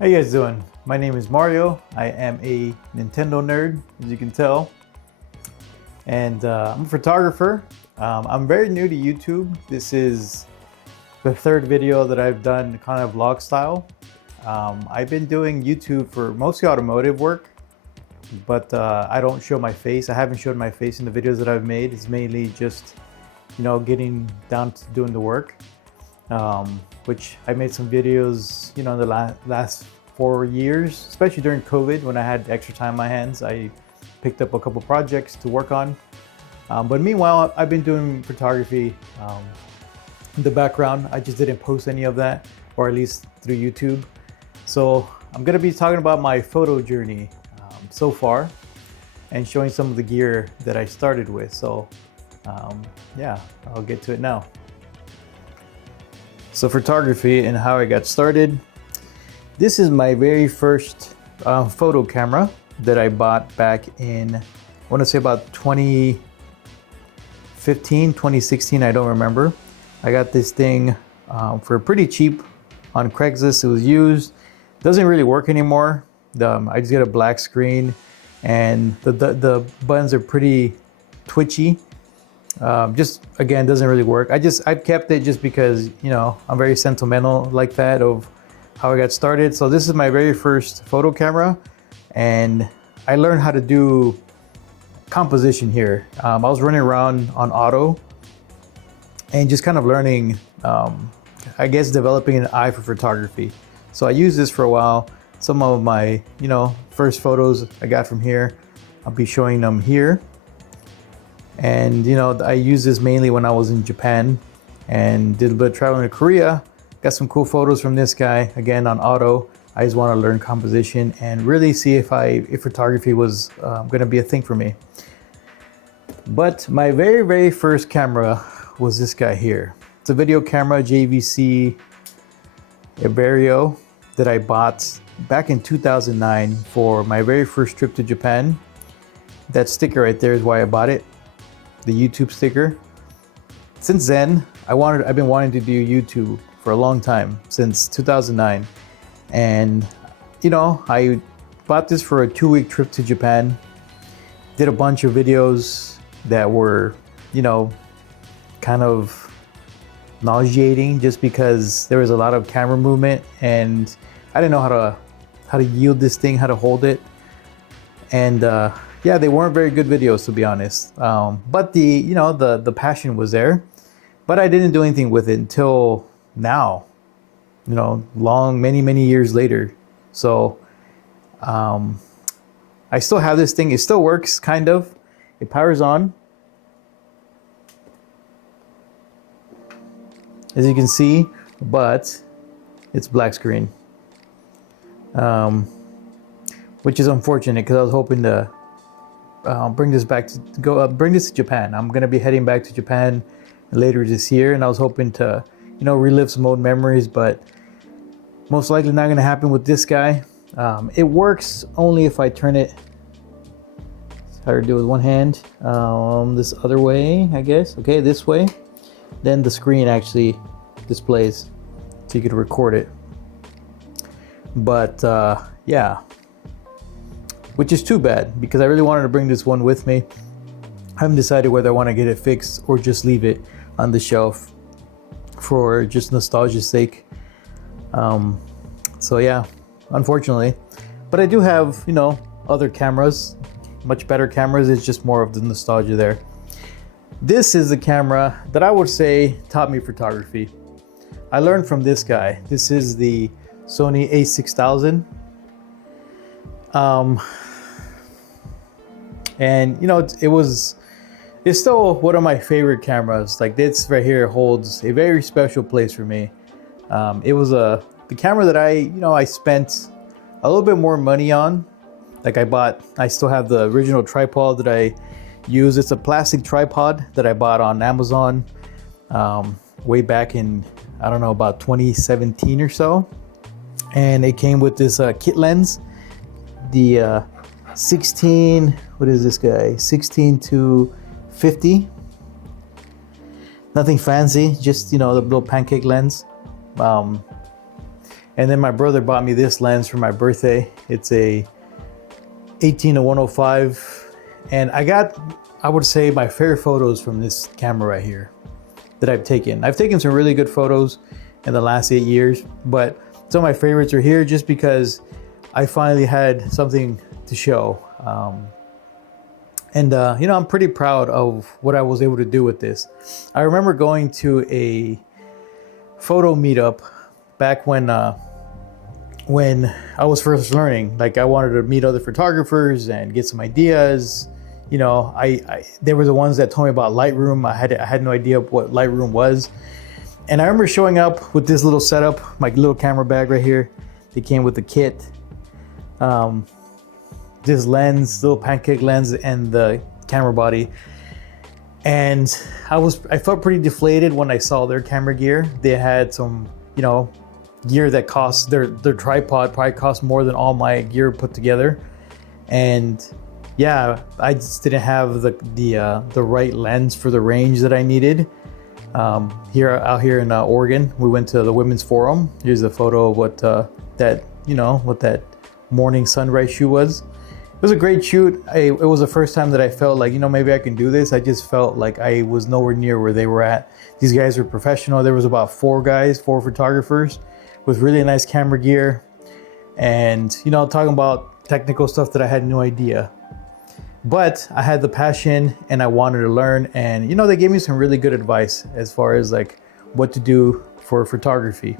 How you guys doing? My name is Mario. I am a Nintendo nerd, as you can tell. And I'm a photographer. I'm very new to YouTube. This is the third video that I've done kind of vlog style. I've been doing YouTube for mostly automotive work, but I don't show my face. I haven't showed my face in the videos that I've made. It's mainly just, getting down to doing the work. Which I made some videos, in the last 4 years, especially during COVID when I had extra time on my hands. I picked up a couple projects to work on. But meanwhile, I've been doing photography in the background. I just didn't post any of that, or at least through YouTube. So I'm gonna be talking about my photo journey so far and showing some of the gear that I started with. So yeah, I'll get to it now. So photography and how I got started. This is my very first photo camera that I bought back in, I want to say about 2015, 2016, I don't remember. I got this thing for pretty cheap on Craigslist. It was used. Doesn't really work anymore. I just get a black screen and the buttons are pretty twitchy. Just again, doesn't really work. I've kept it just because, I'm very sentimental like that of how I got started. So this is my very first photo camera, and I learned how to do composition here. I was running around on auto and just kind of learning, I guess developing an eye for photography. So I used this for a while. Some of my, first photos I got from here, I'll be showing them here. And I used this mainly when I was in Japan and did a bit of traveling to Korea. Got some cool photos from this guy, again on auto. I just want to learn composition and really see if photography was going to be a thing for me. But my very, very first camera was this guy here. It's a video camera, JVC Vario, that I bought back in 2009 for my very first trip to Japan. That sticker right there is why I bought it. The YouTube sticker. Since then, I've been wanting to do YouTube for a long time, since 2009. And, I bought this for a 2-week trip to Japan. Did a bunch of videos that were, kind of nauseating just because there was a lot of camera movement and I didn't know how to yield this thing, how to hold it. And, yeah, they weren't very good videos, to be honest. But the passion was there. But I didn't do anything with it until now. Many years later. So I still have this thing. It still works, kind of. It powers on. As you can see, but it's black screen. Which is unfortunate because I was hoping to bring this to Japan. I'm gonna be heading back to Japan later this year, and I was hoping to, relive some old memories, but most likely not gonna happen with this guy. It works only if I turn it. It's hard to do with one hand. This other way, I guess. Okay, this way. Then the screen actually displays, so you could record it. But yeah. Which is too bad because I really wanted to bring this one with me. I haven't decided whether I want to get it fixed or just leave it on the shelf for just nostalgia's sake. So yeah, unfortunately. But I do have, other cameras, much better cameras. It's just more of the nostalgia there. This is the camera that I would say taught me photography. I learned from this guy. This is the Sony a6000. And it's still one of my favorite cameras. Like this right here holds a very special place for me. It was the camera that I spent a little bit more money on. Like I still have the original tripod that I use. It's a plastic tripod that I bought on Amazon way back in, I don't know, about 2017 or so. And it came with this kit lens. The 16, what is this guy? 16 to 50. Nothing fancy, just the little pancake lens. And then my brother bought me this lens for my birthday. It's a 18-105, and I would say my favorite photos from this camera right here that I've taken. I've taken some really good photos in the last 8 years, but some of my favorites are here just because I finally had something to show. You know, I'm pretty proud of what I was able to do with this. I remember going to a photo meetup back when I was first learning. Like, I wanted to meet other photographers and get some ideas. You know, they were the ones that told me about Lightroom. I had no idea what Lightroom was. And I remember showing up with this little setup, my little camera bag right here. It came with the kit, this lens, little pancake lens, and the camera body. And I felt pretty deflated when I saw their camera gear. They had some, you know, gear that costs, their tripod probably cost more than all my gear put together. And yeah, I just didn't have the right lens for the range that I needed. Out here in Oregon, we went to the Women's Forum. Here's a photo of what that morning sunrise shoot was. It was a great shoot. It was the first time that I felt like, you know, maybe I can do this. I just felt like I was nowhere near where they were at. These guys were professional. There was about 4 photographers with really nice camera gear, and, you know, talking about technical stuff that I had no idea. But I had the passion and I wanted to learn, and, you know, they gave me some really good advice as far as like what to do for photography.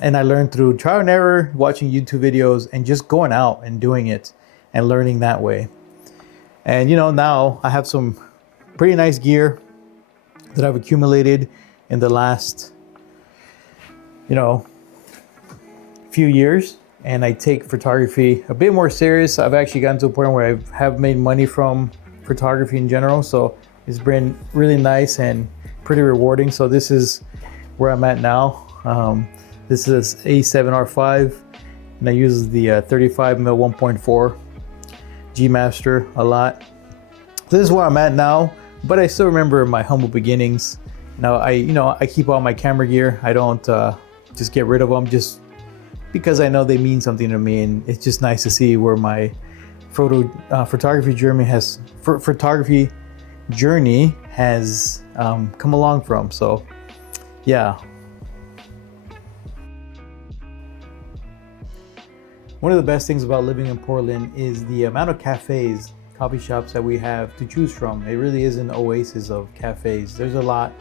And I learned through trial and error, watching YouTube videos, and just going out and doing it and learning that way. And, you know, now I have some pretty nice gear that I've accumulated in the last, you know, few years. And I take photography a bit more serious. I've actually gotten to a point where I have made money from photography in general. So it's been really nice and pretty rewarding. So this is where I'm at now. This is A7R5, and I use the 35mm 1.4 G Master a lot. This is where I'm at now, but I still remember my humble beginnings. Now I keep all my camera gear. I don't just get rid of them just because I know they mean something to me, and it's just nice to see where my photography journey has come along from. So yeah. One of the best things about living in Portland is the amount of cafes, coffee shops that we have to choose from. It really is an oasis of cafes. There's a lot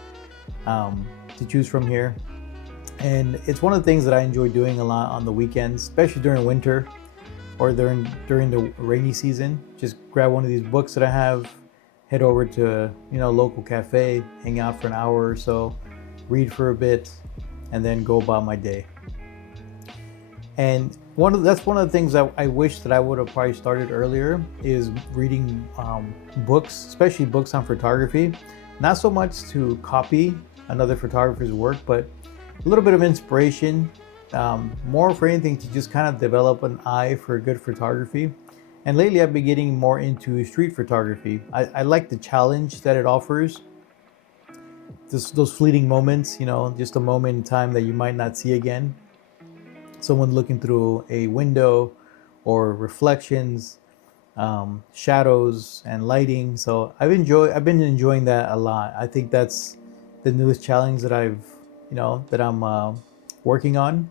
to choose from here. And it's one of the things that I enjoy doing a lot on the weekends, especially during winter or during the rainy season. Just grab one of these books that I have, head over to, you know, local cafe, hang out for an hour or so, read for a bit, and then go about my day. And that's one of the things that I wish that I would have probably started earlier, is reading books, especially books on photography. Not so much to copy another photographer's work, but a little bit of inspiration, more for anything to just kind of develop an eye for good photography. And lately I've been getting more into street photography. I like the challenge that it offers. Those fleeting moments, you know, just a moment in time that you might not see again. Someone looking through a window, or reflections, shadows and lighting. So I've been enjoying that a lot. I think that's the newest challenge that I'm working on.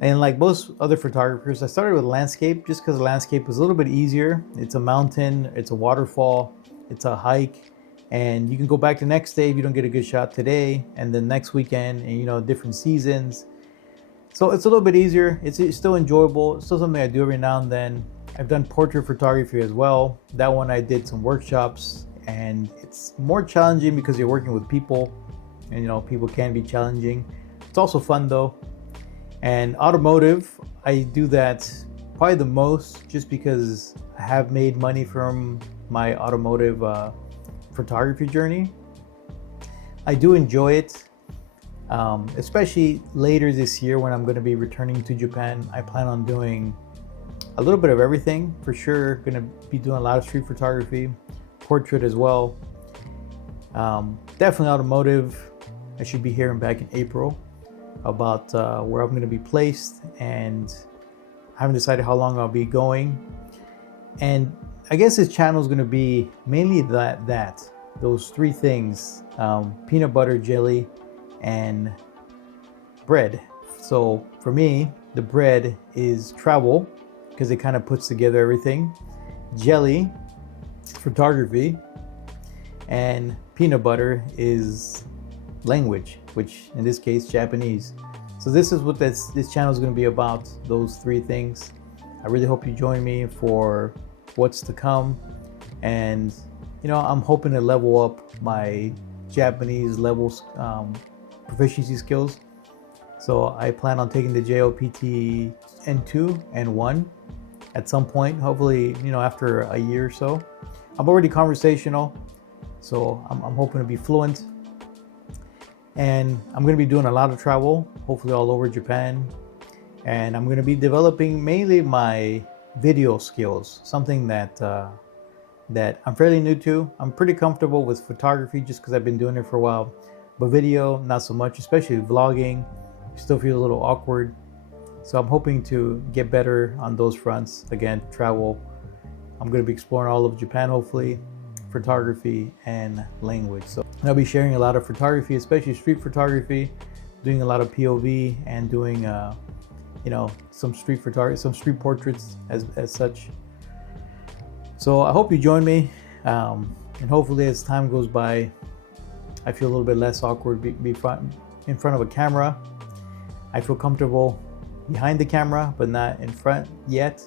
And like most other photographers, I started with landscape just because landscape is a little bit easier. It's a mountain, it's a waterfall, it's a hike, and you can go back the next day if you don't get a good shot today, and then next weekend, and, you know, different seasons. So it's a little bit easier. It's still enjoyable. It's still something I do every now and then. I've done portrait photography as well. That one I did some workshops, and it's more challenging because you're working with people, and, you know, people can be challenging. It's also fun though. And automotive, I do that probably the most just because I have made money from my automotive photography journey. I do enjoy it. Especially later this year when I'm going to be returning to Japan. I plan on doing a little bit of everything for sure. Going to be doing a lot of street photography, portrait as well. Definitely automotive. I should be here and back in April. about where I'm going to be placed, and I haven't decided how long I'll be going. And I guess this channel is going to be mainly those three things: peanut butter, jelly, and bread. So for me, the bread is travel, because it kind of puts together everything. Jelly, photography, and peanut butter is language, which in this case, Japanese. So this is what this channel is going to be about, those three things. I really hope you join me for what's to come. And I'm hoping to level up my Japanese levels, proficiency skills. So I plan on taking the JLPT N2 and 1 at some point, hopefully, after a year or so. I'm already conversational, so I'm hoping to be fluent. And I'm going to be doing a lot of travel, hopefully all over Japan. And I'm going to be developing mainly my video skills, something that I'm fairly new to. I'm pretty comfortable with photography just because I've been doing it for a while, but video, not so much, especially vlogging. Still feel a little awkward. So I'm hoping to get better on those fronts. Again, travel. I'm going to be exploring all of Japan, hopefully, photography and language. So I'll be sharing a lot of photography, especially street photography, doing a lot of POV, and doing some street photography, some street portraits as such. So I hope you join me, and hopefully as time goes by, I feel a little bit less awkward in front of a camera. I feel comfortable behind the camera, but not in front yet.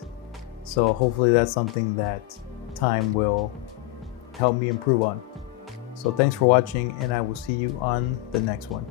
So hopefully that's something that time will help me improve on. So thanks for watching, and I will see you on the next one.